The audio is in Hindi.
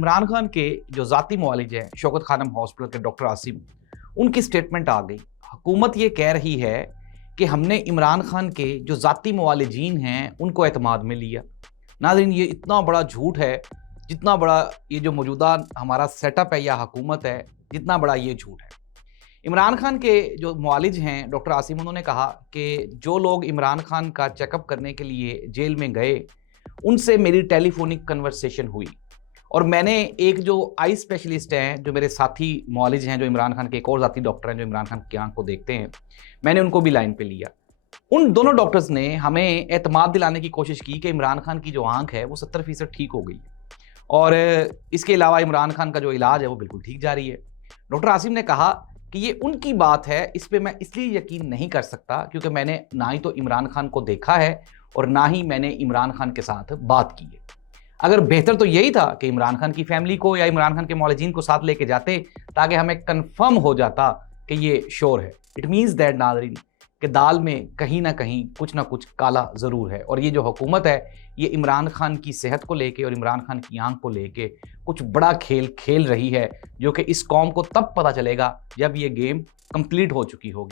इमरान खान के जो ज़ाती मुआलिज हैं शौकत खानम हॉस्पिटल के डॉक्टर आसिम, उनकी स्टेटमेंट आ गई। हुकूमत ये कह रही है कि हमने इमरान खान के जो ज़ाती मुआलिजीन हैं उनको एतमाद में लिया। नाज़रीन, ये इतना बड़ा झूठ है, जितना बड़ा ये जो मौजूदा हमारा सेटअप है या हुकूमत है, जितना बड़ा ये झूठ है। इमरान खान के जो मुआलिज हैं डॉक्टर आसिम, उन्होंने कहा कि जो लोग इमरान खान का चेकअप करने के लिए जेल में गए, उनसे मेरी टेलीफोनिक कन्वर्सेशन हुई और मैंने एक जो आई स्पेशलिस्ट हैं, जो मेरे साथी मुआलिज हैं, जो इमरान खान के एक और ज़ाती डॉक्टर हैं जो इमरान खान की आंख को देखते हैं, मैंने उनको भी लाइन पे लिया। उन दोनों डॉक्टर्स ने हमें एतमाद दिलाने की कोशिश की कि इमरान खान की जो आंख है वो 70% ठीक हो गई है और इसके अलावा इमरान खान का जो इलाज है वो बिल्कुल ठीक जारी है। डॉक्टर आसिम ने कहा कि ये उनकी बात है, इस पर मैं इसलिए यकीन नहीं कर सकता क्योंकि मैंने ना ही तो इमरान खान को देखा है और ना ही मैंने इमरान खान के साथ बात की है। अगर बेहतर तो यही था कि इमरान खान की फैमिली को या इमरान खान के मौलजीन को साथ लेके जाते ताकि हमें कंफर्म हो जाता कि ये श्योर है। इट मीन्स दैट नाज़रीन कि दाल में कहीं ना कहीं कुछ ना कुछ काला ज़रूर है और ये जो हुकूमत है ये इमरान खान की सेहत को लेके और इमरान खान की आंख को लेके कुछ बड़ा खेल खेल रही है, जो कि इस कौम को तब पता चलेगा जब ये गेम कंप्लीट हो चुकी होगी।